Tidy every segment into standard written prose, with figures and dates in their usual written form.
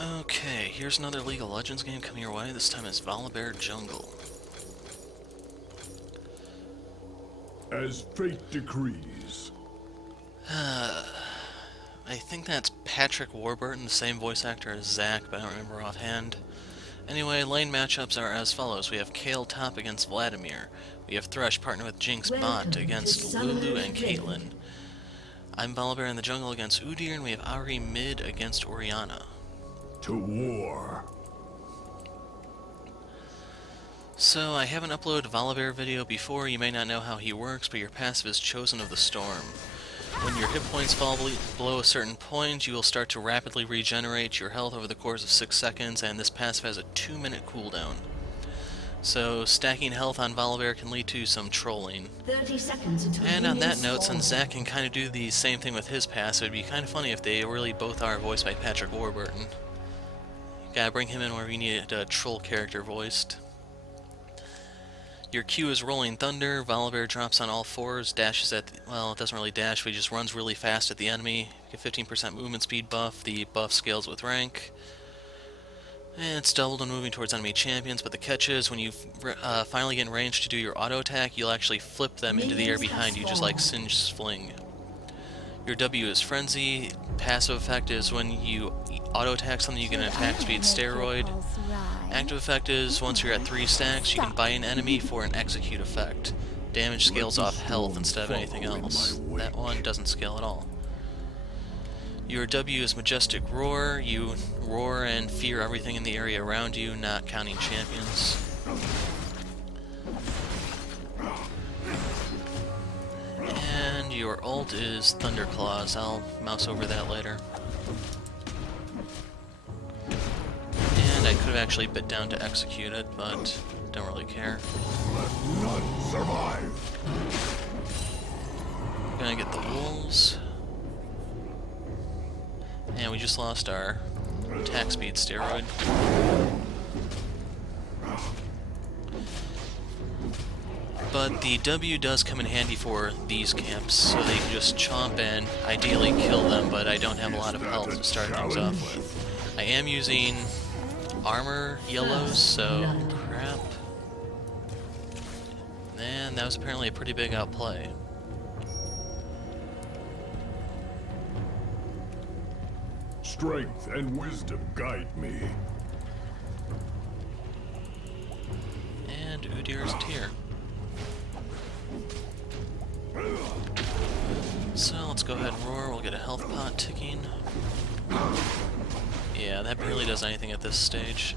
Okay, here's another League of Legends game coming your way. This time it's Volibear Jungle. As fate decrees. I think that's Patrick Warburton, the same voice actor as Zack, but I don't remember offhand. Anyway, lane matchups are as follows. We have Kale top against Vladimir. We have Thresh partner with Jinx bot against Lulu and Caitlyn. I'm Volibear in the jungle against Udyr, and we have Ahri mid against Orianna. To war. So, I haven't uploaded a Volibear video before. You may not know how he works, but your passive is Chosen of the Storm. When your hit points fall below a certain point, you will start to rapidly regenerate your health over the course of 6 seconds, and this passive has a 2-minute cooldown. So, stacking health on Volibear can lead to some trolling. 30 seconds until And on that note, since Zack can kind of do the same thing with his passive, it'd be kind of funny if they really both are voiced by Patrick Warburton. You gotta bring him in where you need a troll character voiced. Your Q is Rolling Thunder. Volibear drops on all fours, dashes at well, it doesn't really dash, but he just runs really fast at the enemy. Get 15% movement speed buff. The buff scales with rank. And it's doubled when moving towards enemy champions, but the catch is when you finally get in range to do your auto attack, you'll actually flip them into the air behind you, just like Singe's Fling. Your W is Frenzy. Passive effect is when you auto attack something, you get an attack speed steroid. Active effect is once you're at 3 stacks, you can buy an enemy for an execute effect. Damage scales off health instead of anything else. That one doesn't scale at all. Your W is Majestic Roar. You roar and fear everything in the area around you, not counting champions. And your ult is Thunderclaws. I'll mouse over that later. And I could have actually bit down to execute it, but don't really care. Let none survive. Gonna get the wolves. And we just lost our attack speed steroid. But the W does come in handy for these camps, so they can just chomp and ideally kill them, but I don't have a lot of health to start things off with. I am using armor yellows, so crap. And that was apparently a pretty big outplay. Strength and wisdom guide me. And Udyr is tier. So let's go ahead and roar, we'll get a health pot ticking. Yeah, that barely does anything at this stage.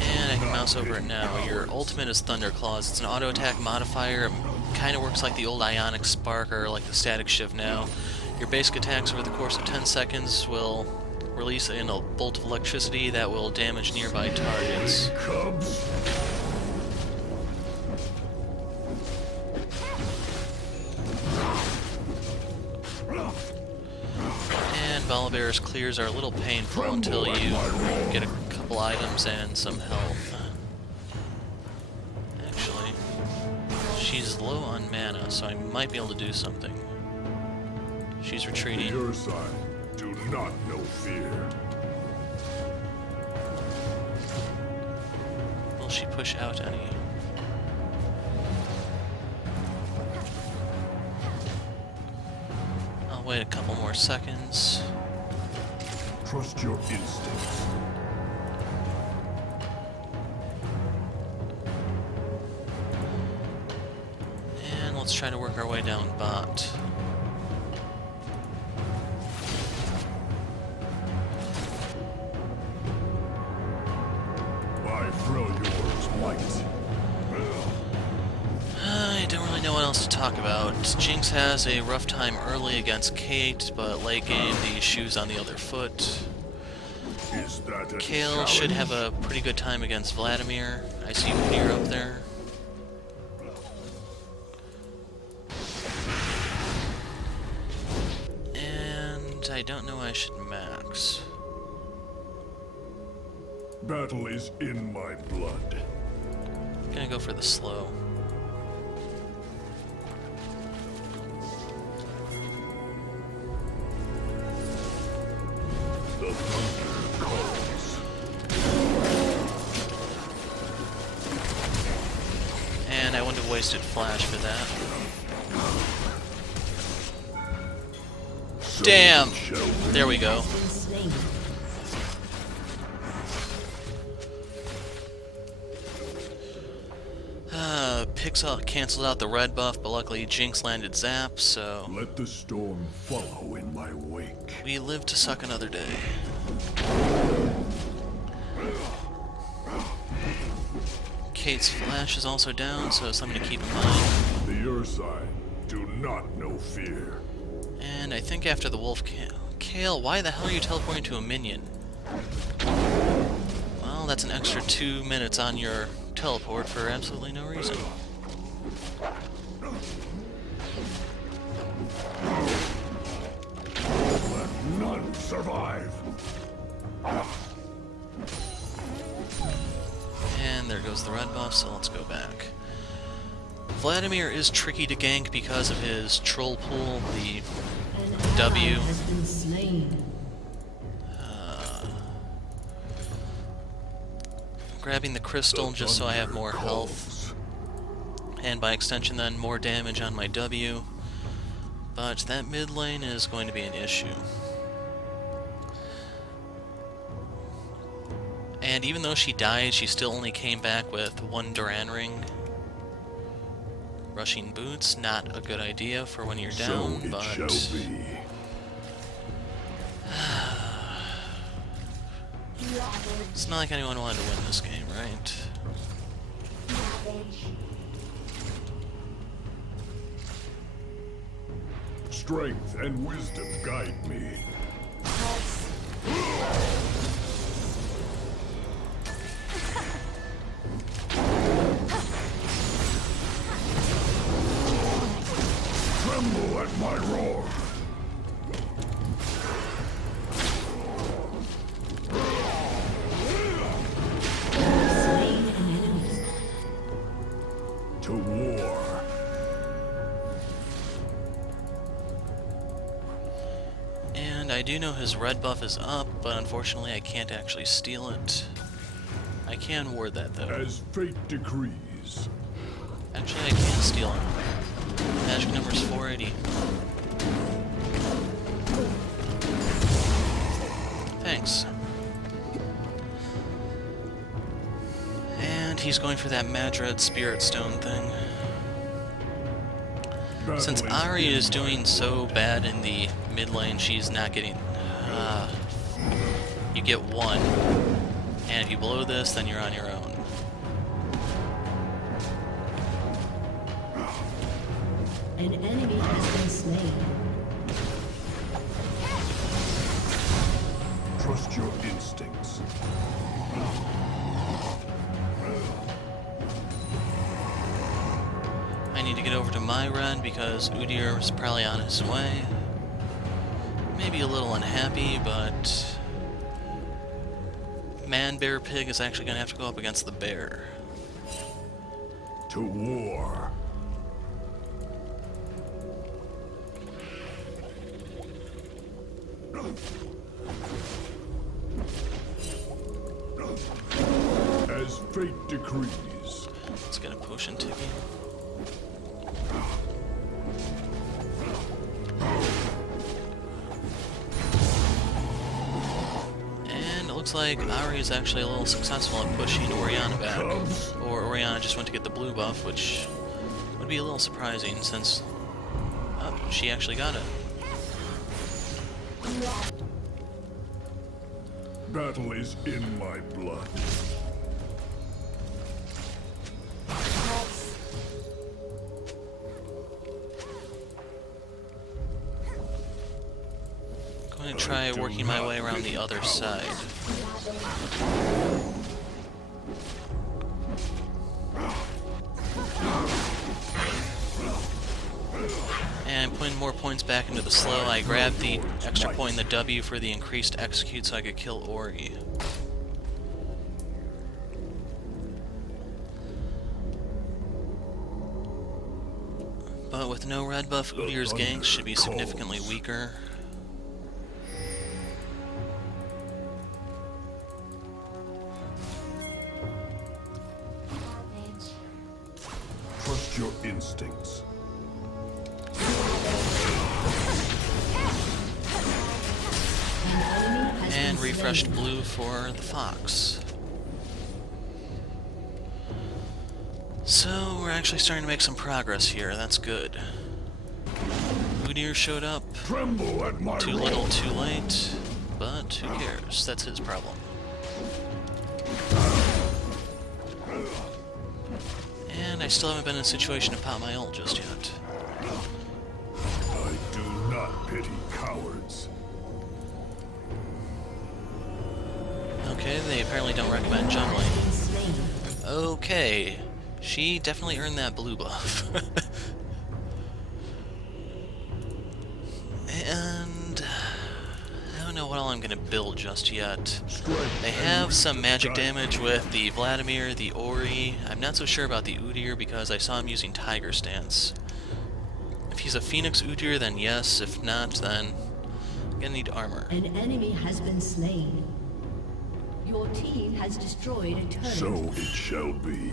And I can mouse over it now. Your ultimate is Thunderclaws. It's an auto attack modifier. It kind of works like the old Ionic Spark or like the Static Shift now. Your basic attacks over the course of 10 seconds will release a bolt of electricity that will damage nearby targets. Cubs. And Volibear's clears are a little painful until you get a couple items and some health. Actually, she's low on mana, so I might be able to do something. She's retreating. Ursine, do not know fear. Will she push out any? I'll wait a couple more seconds. Trust your instincts. And let's try to work our way down bot. By Freljord's might. I don't really know what else to talk about. Jinx has a rough time early against Kate, but late game the shoe's on the other foot. Is that a Kale should have a pretty good time against Vladimir. I see Udyr up there. And I don't know I should max. Battle is in my blood. Gonna go for the slow. wasted flash for that. Damn! There we go. Pixel canceled out the red buff, but luckily Jinx landed Zap, so Let the storm follow in my wake. we live to suck another day. Kate's flash is also down, so something to keep in mind. The Ursine do not know fear. And I think after the wolf Kale, why the hell are you teleporting to a minion? Well, that's an extra 2 minutes on your teleport for absolutely no reason. Let none survive. And there goes the red buff, so let's go back. Vladimir is tricky to gank because of his troll pool, the W. Has been slain. Grabbing the crystal just so I have more health, and by extension then more damage on my W, but that mid lane is going to be an issue. And even though she died, she still only came back with 1 Duran ring. Rushing boots, not a good idea for when you're down, so it but shall be. it's not like anyone wanted to win this game, right? Strength and wisdom guide me. Tremble at my roar. Slain an enemy. To war. And I do know his red buff is up, but unfortunately I can't actually steal it. I can ward that though. As fate decrees. Actually, I can steal it. Magic number is 480. Thanks. And he's going for that Madred Spirit Stone thing. Since Ari is doing so bad in the mid lane, she's not getting... you get 1. And if you blow this, then you're on your own. An enemy has been slain. Trust your instincts. I need to get over to my red because Udyr is probably on his way. Maybe a little unhappy, but Manbearpig is actually going to have to go up against the bear. To war. As fate decrees. Let's get a potion ticking. And it looks like Ari is actually a little successful at pushing Orianna back. Or Orianna just went to get the blue buff, which would be a little surprising since... Oh, she actually got it. Battle is in my blood. I'm going to try working my way around the other side. And putting more points back into the slow, I grabbed the extra point in the W for the increased execute so I could kill Ori. But with no red buff, Udyr's ganks should be significantly weaker. Trust your instincts. And refreshed blue for the fox. So we're actually starting to make some progress here. That's good. Udyr showed up. Tremble at my Too little, too late. But who cares? That's his problem. And I still haven't been in a situation to pop my ult just yet. I do not pity cowards. Okay, they apparently don't recommend jungling. Okay, she definitely earned that blue buff. And I don't know what all I'm gonna build just yet. They have some magic damage with the Vladimir, the Ori. I'm not so sure about the Udyr because I saw him using Tiger Stance. If he's a Phoenix Udyr, then yes. If not, then I'm gonna need armor. An enemy has been slain. Your team has destroyed a turret. So it shall be.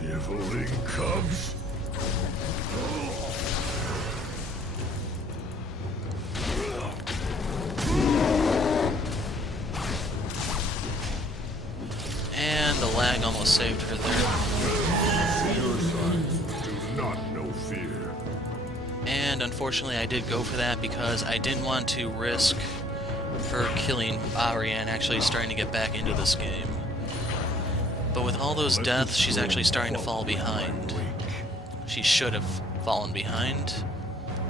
Sniveling cubs. And the lag almost saved her there. Your sons do not know fear. And unfortunately I did go for that because I didn't want to risk her killing Ari and actually starting to get back into this game. But with all those deaths, she's actually starting to fall behind. She should have fallen behind.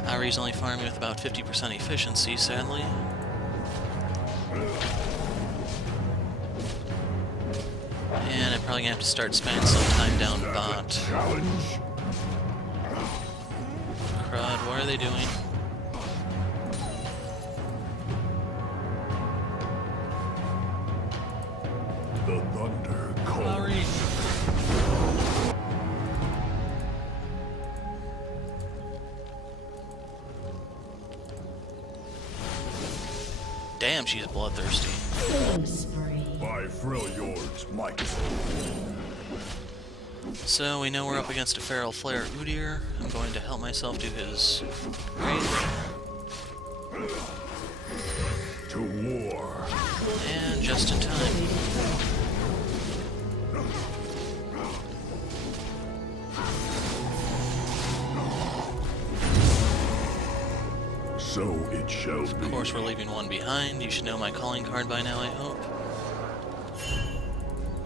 Ari's only farming with about 50% efficiency, sadly. And I'm probably gonna have to start spending some time down bot. Challenge. Crud, what are they doing? The thunder calls. Ari! Damn, she's bloodthirsty. Killing spree. By Freljord's might. So we know we're up against a Feral Flare Udyr. I'm going to help myself do his Wraith. To war. And just in time. So it shall be. Of course, we're leaving one behind. You should know my calling card by now, I hope.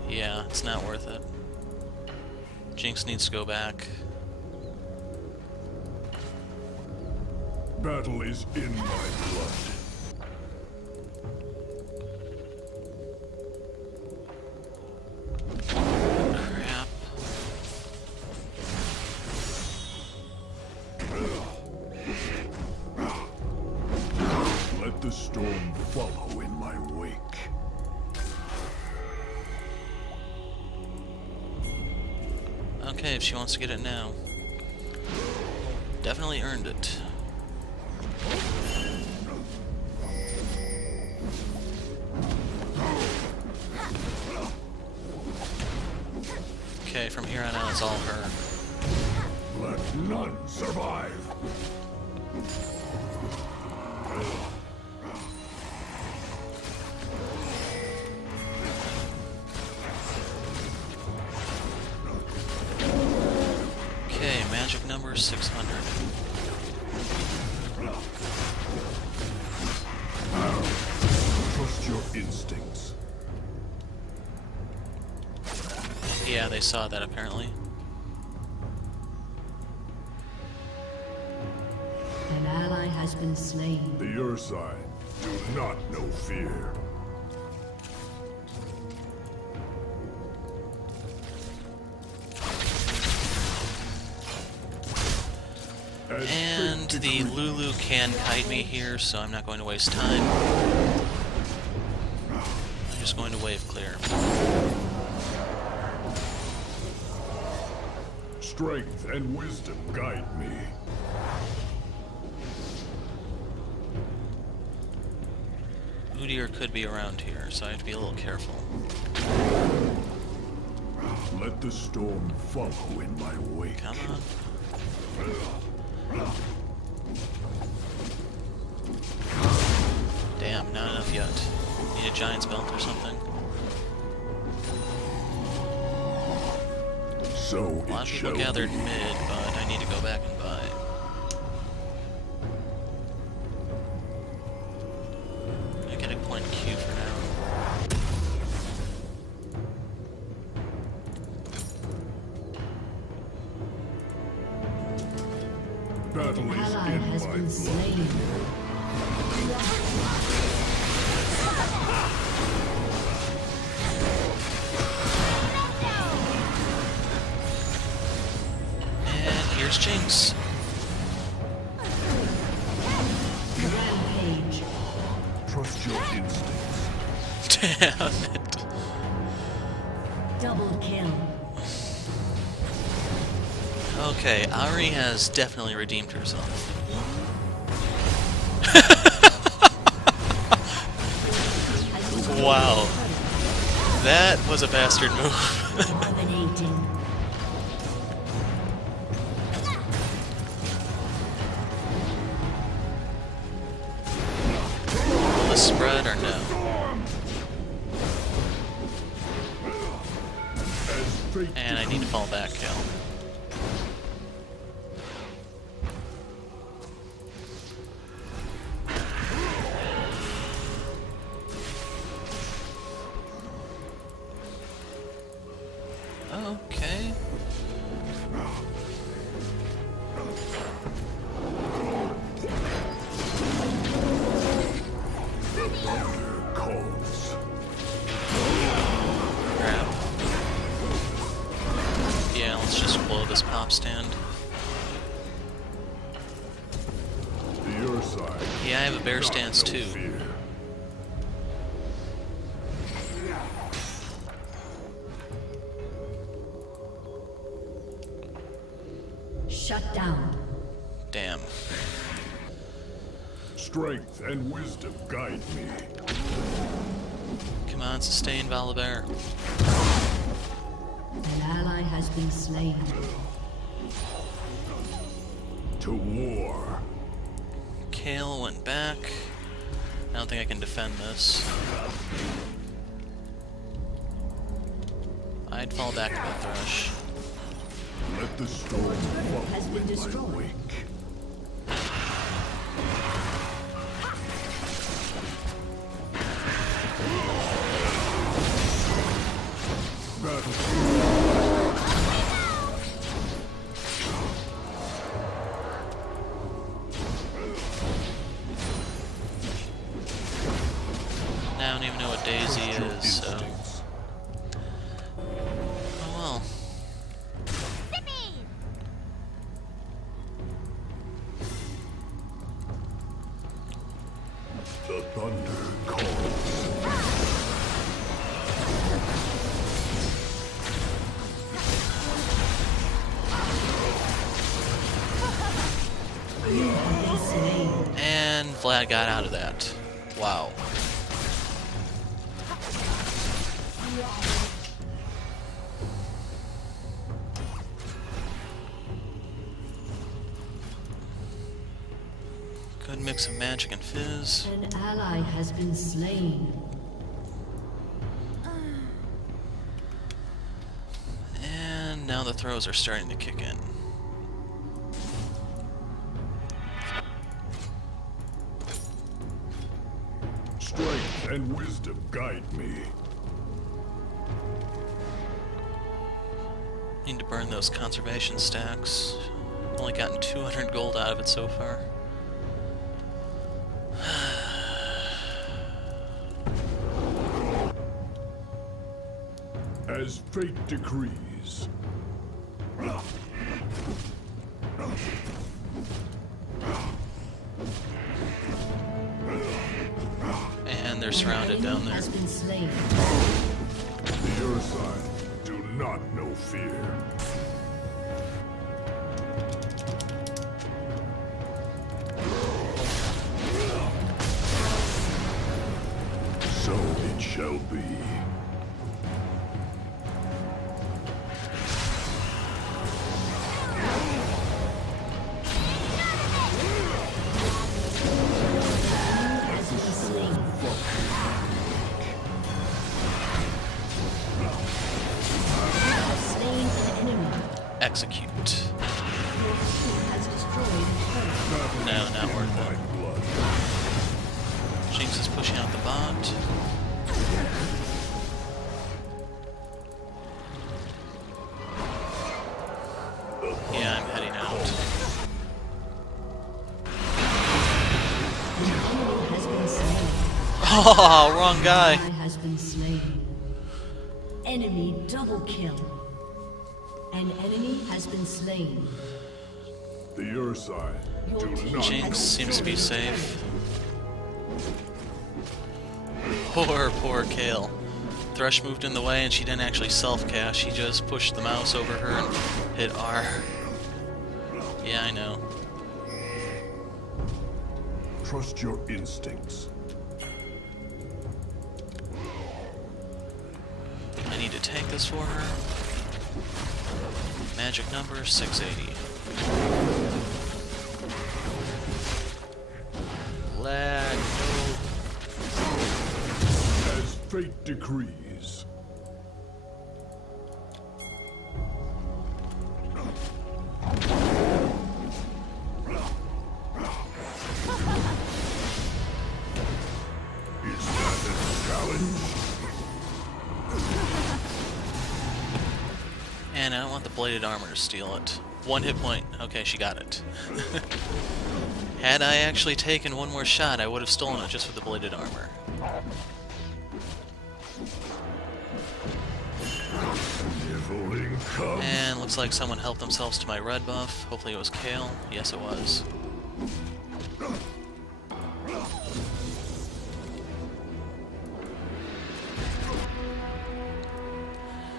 Yeah, it's not worth it. Jinx needs to go back. Battle is in my blood. Crap. Let the storm follow in my wake. Okay, if she wants to get it now. Definitely earned it. Okay, from here on out, it's all her. Let none survive. Okay, magic number 600. Trust your instincts. Yeah, they saw that apparently. An ally has been slain. The Ursine do not know fear. And the Lulu can kite me here, so I'm not going to waste time. I'm just going to wave clear. Strength and wisdom guide me. Udyr could be around here, so I have to be a little careful. Let the storm follow in my wake. Come on. Damn, not enough yet. Need a giant's belt or something? So A lot of people gathered mid, but I need to go back and buy. I get a point Q for now. Battle is Ally in has my been blood. slain. And here's Jinx. Rampage. Trust your instincts. Damn it. Double kill. Okay, Ari has definitely redeemed herself. Wow. That was a bastard move. Dominating. Will this spread or no? As fate And I need to fall back, Cal. Okay. thunder calls. Crap. Yeah, let's just blow this pop stand. The Ursine. Yeah, I have a bear Not stance no too. fear. Shut down. Damn. Strength and wisdom guide me. Come on, sustain, Volibear. An ally has been slain. To war. Kale went back. I don't think I can defend this. I'd fall back to the Thrush. Let the storm follow Has been in my destroyed. wake. Battle. Now I don't even know what Daisy Trust your is, so... instincts. Oh well. The thunder calls. You have been slain. And Vlad got out of that. Wow. Good mix of magic and fizz. An ally has been slain. And now the throws are starting to kick in. Strength and wisdom guide me. Need to burn those conservation stacks. Only gotten 200 gold out of it so far. As fate decrees. And they're surrounded down there. Has been slain. The Ursine do not know fear. shall be. Execute. No, not worth it. Jinx is pushing out the bot. Yeah, I'm heading out. Oh, wrong guy. Has been slain. Enemy double kill. An enemy has been slain. The Ursine. Do not. Jinx seems to be safe. Poor Kale. Thresh moved in the way and she didn't actually self-cast, she just pushed the mouse over her and hit R. Yeah, I know. Trust your instincts. I need to tank this for her. Magic number 680. Lag, no. As fate decrees. Is that a challenge? And I don't want the bladed armor to steal it. 1 hit point. Okay, she got it. Had I actually taken one more shot, I would have stolen it just with the bladed armor. And looks like someone helped themselves to my red buff. Hopefully it was Kale. Yes, it was.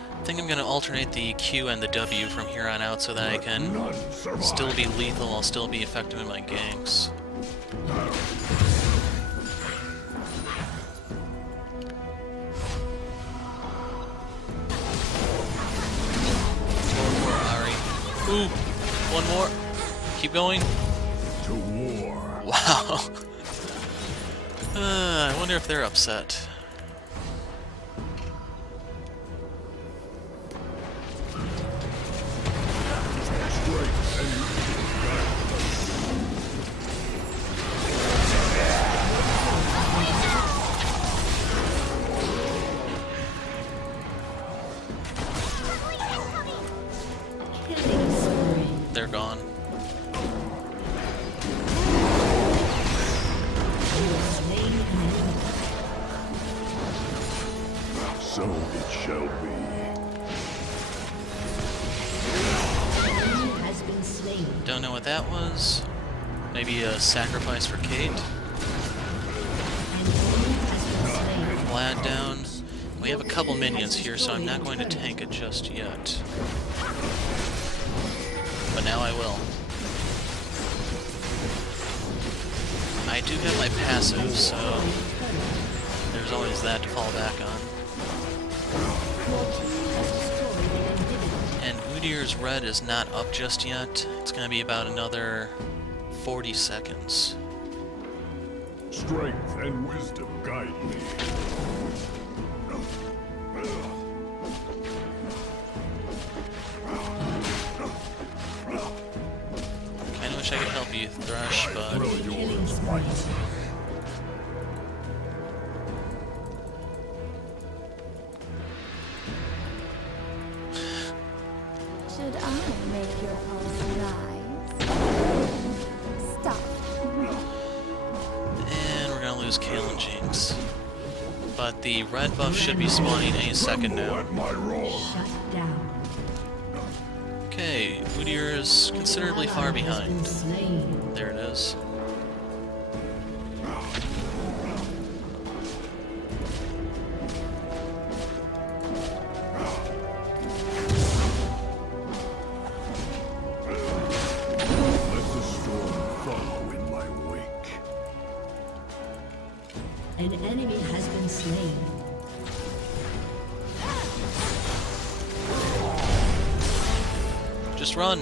I think I'm going to alternate the Q and the W from here on out so that I can still be lethal, I'll still be effective in my ganks. More Ari. Ooh! One more. Keep going. To war. Wow. I wonder if they're upset. They're gone. So it shall be. Has been slain. Don't know what that was. Maybe a sacrifice for Kate. Vlad down. We have a couple minions here, so I'm not going to tank it just yet. But now I will. I do have my passive, so there's always that to fall back on. And Udyr's red is not up just yet. It's going to be about another 40 seconds. Strength and wisdom guide me. Kinda wish I could help you, Thresh, but... Yours might. Should I make your pulse rise? Stop. And we're gonna lose Kale and Jinx. But the red buff should be spawning any second now. At my roar. Shut down. Okay, Udyr is considerably far behind. Slain. There it is. Let the storm follow in my wake. An enemy has been slain. Just run.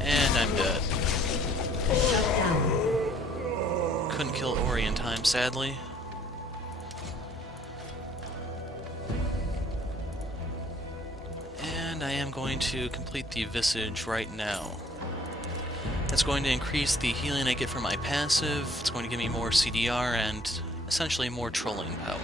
And I'm dead. Couldn't kill Ori in time, sadly. And I am going to complete the Visage right now. That's going to increase the healing I get from my passive, it's going to give me more CDR and essentially more trolling power.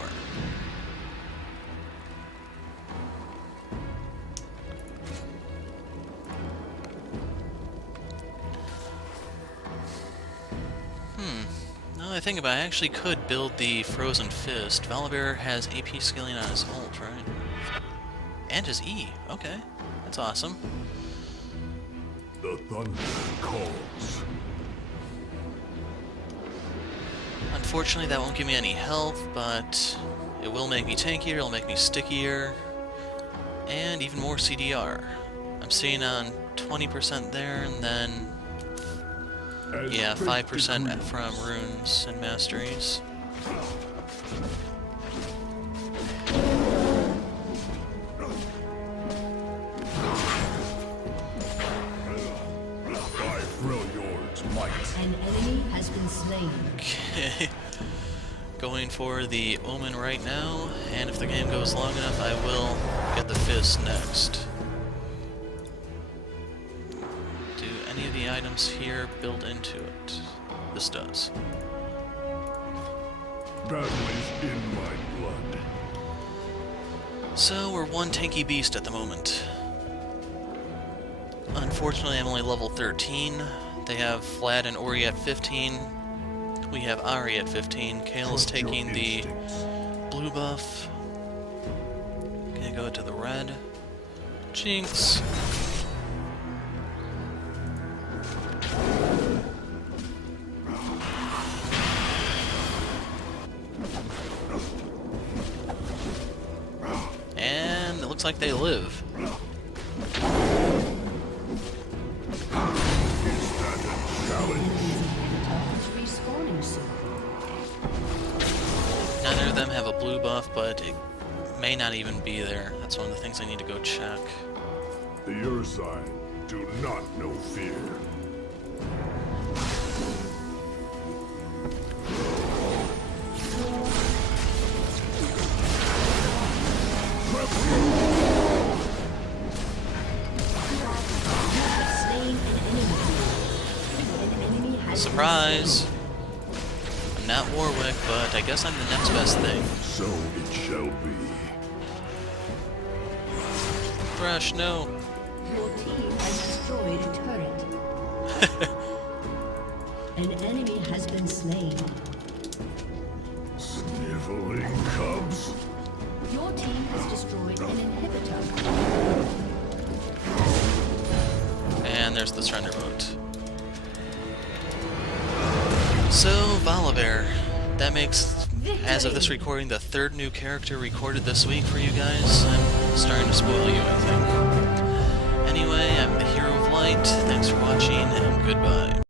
Now that I think about it, I actually could build the Frozen Fist. Volibear has AP scaling on his ult, right? And his E. Okay, that's awesome. The thunder calls. Unfortunately, that won't give me any health, but it will make me tankier, it'll make me stickier, and even more CDR. I'm seeing on 20% there, and then, yeah, 5% from runes and masteries. An enemy has been slain. Okay. Going for the Omen right now, and if the game goes long enough, I will get the Fist next. Do any of the items here build into it? This does. Battle is in my blood. So we're one tanky beast at the moment. Unfortunately, I'm only level 13. They have Vlad and Ori at 15. We have Ari at 15. Kale is taking the blue buff. Gonna go to the red. Jinx. And it looks like they live. Neither of them have a blue buff, but it may not even be there. That's one of the things I need to go check. The Ursine do not know fear. Surprise! I'm not Warwick, but I guess I'm the next best thing. So it shall be. Thresh, no. Your team has destroyed a turret. An enemy has been slain. Sniveling cubs. Your team has destroyed an inhibitor. And there's the surrender vote. So, Volibear. That makes, as of this recording, the third new character recorded this week for you guys. I'm starting to spoil you, I think. Anyway, I'm the Hero of Light. Thanks for watching, and goodbye.